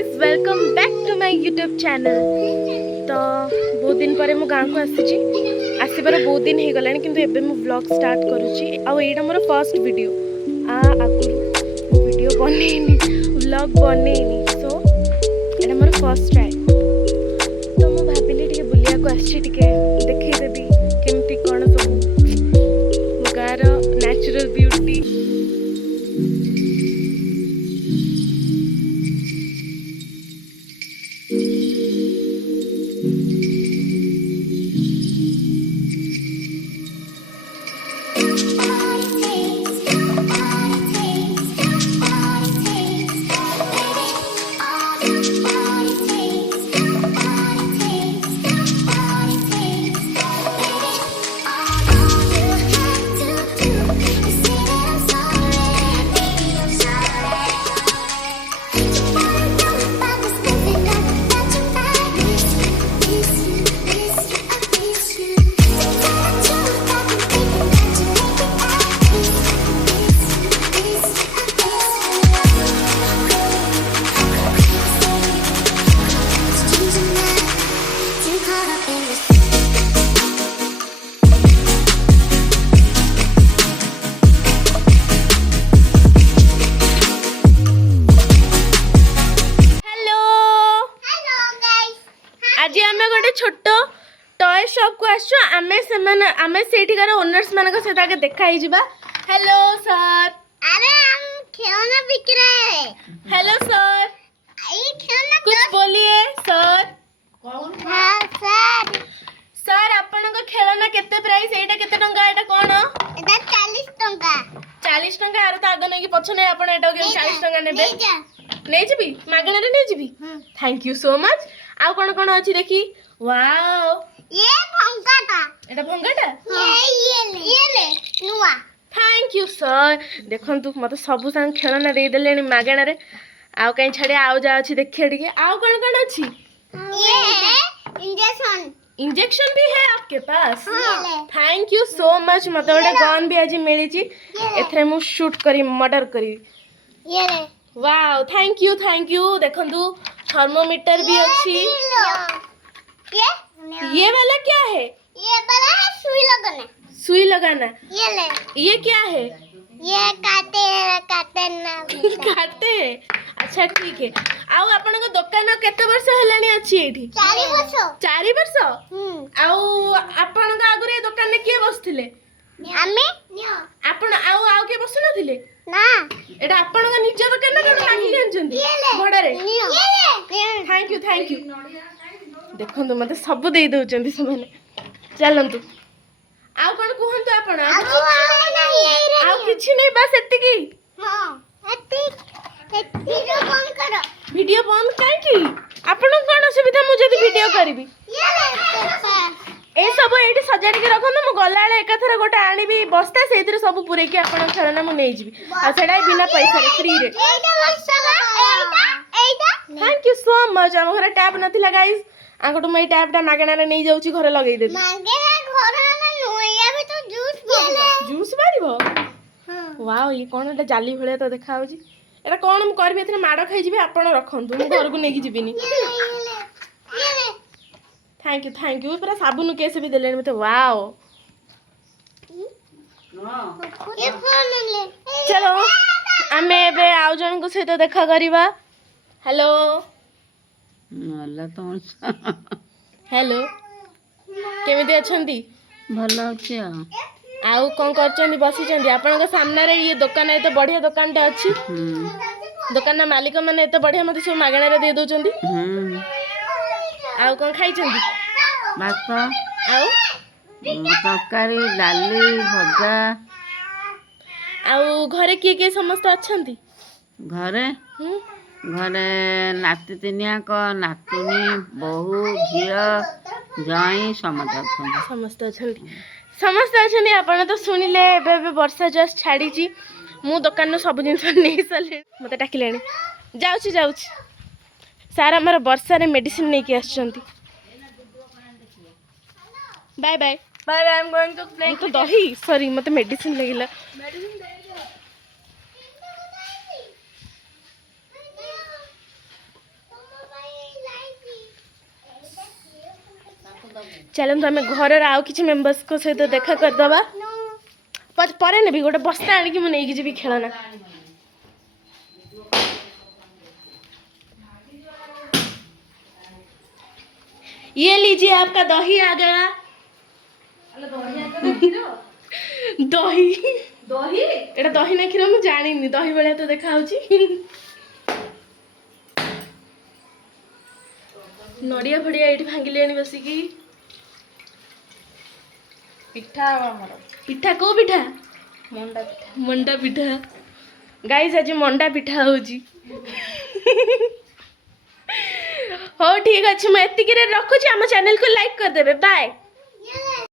Guys welcome back to my YouTube channel. तो बहुत दिन पर मु गाँव को आसबार बहुत दिन हो गलानी किंतु एबे मु vlog start करुच्ची आईटा more first video आगुरी video बनैनी व्लॉग बनैनी सो एटा मोर फर्स्ट ट्राई। तो मु भाबिली टिके बुलिया को आछि टिके देखैदेबी केमती कोन सब गाँर नेचुरल ब्यूटी। आज आम गोटे छोट टॉय शॉप को आमे सेठिकार ओनर्स मान सहित आगे देखा हेलो सर। अरे हम खिलौना बिक रहे हैं। Hello sir. ये खिलौना कुछ बोलिए सर। हाँ सर। सर आपन को खेलना केते प्राइस एटा केते टंका एटा कोन इधर 40 टंका 40 टंका आरो त आगो नै कि पछ नै आपन एटा के 40 टंका नेबे नै जिबी मागणे रे नै जिबी। Thank you so much. आउ कोन कोन अछि देखी वाओ ये भंगाटा एटा भंगाटा ये ले नुआ। Thank you sir. देखंतु मते सब संग खेलना दे देलेनी मागणे रे आउ कहीं छड़े आउ जा अछि देखिए टिके आउ कोन अछि ये इंजेक्शन इंजेक्शन भी है आपके पास। Thank you so much. मत गोटे गन भी आज मिली एथरे मु शूट करी मर्डर करी। ये ले वाओ थैंक यू देखंतु थर्मोमीटर भी अच्छी। ये वाला क्या है? ये वाला है सुई लगाना। सुई लगाना। ये ले ये क्या है? ये काटे ना काटे। अच्छा ठीक है। आउ आपन को दुकान केते वर्ष हेलानी अछि एठी? 4 वर्ष 4 वर्ष। आउ आपन का आगरे दुकान में के बसथिले? हमें आपन आउ के बसु नथिले ना एटा आपन का निज दुकान ना कोन मांगी आनछंती भड़ा रे? थैंक यू देखंतु मते सब दे दउचंती से माने। चलंतु आउ कोन कहंतु आपन आउ किछि नै बस एतिकी। हां वीडियो बंद करो। वीडियो बंद काई की आपन कोन सुविधा मु जदी वीडियो करबी ए सब एठी सजाडी के रखन मु गला ले एकाथरा गोटे आनिबी बस्ता सेतिर सब पुरे के आपन खेलना मु नै जिबी आ सेडा बिना पैसा रे फ्री रे। Thank you so much. हम घर टैप नथिला गाइस आगटु मै टैपटा मागणा रे नै जाउची घरे लगै देबी। मांगेला घर में नोया भी तो जूस पिएले जूस मारिबो। हां वाओ ये कोन एटा जाली भले तो देखा होजी एटा कोन मु करबी एथरे माडो खाइ जिबी आपन रखंतु मु घर को नै की जिबिनी। थैंक यू पूरा साबुन केस भी देले मते वाओ। ये फोन ले चलो आमे एबे आउ जन को सहित देखा करिबा। हेलो मला तो हेलो केमिति अछंती? भल अछि आउ कोन करचंदी बसी चंदी आपन के सामने रे ये दुकान एते बढ़िया दुकान टे अछि। दुकान ना मालिक माने एते बढ़िया मते सब मागणा रे दे दोचंदी। आउ कोन खाइ चंदी? भात आउ तरकारी डाली भजा। आउ घरे के समस्त अछंती? घरे घरे नाती तिनिया को नातुनी बहु झियो जाई समस्त अछंती आपन तो सुनिले एबे वर्षा जस्ट छाड़ी छी मु दुकान सब जिंस नै सले मते टाकिलेनी जाउची सारा हमर वर्षा रे मेडिसिन नै के आछंती। Bye bye bye I am going to play तो दही सॉरी मते मेडिसिन लागिला। चलतु आम घर आउ कि मेम्बर्स को सहित देखा करदबा पर नेबी गोटे बस्ता आनिकी मुझे नहीं जी खेलना ये लीजिए आपका दही आ गया दही दही एटा दही ना क्षीर मुझे जानी दही भाया तो देखा नड़िया फड़िया ये भांगिले बसिकी पिठा हमर पिठा को पिठा मंडा पिठा गाइस आज मंडा पिठा होजी हो ठीक अच्छे मुझे रखुची आम चैनल को लाइक कर देबे बाय।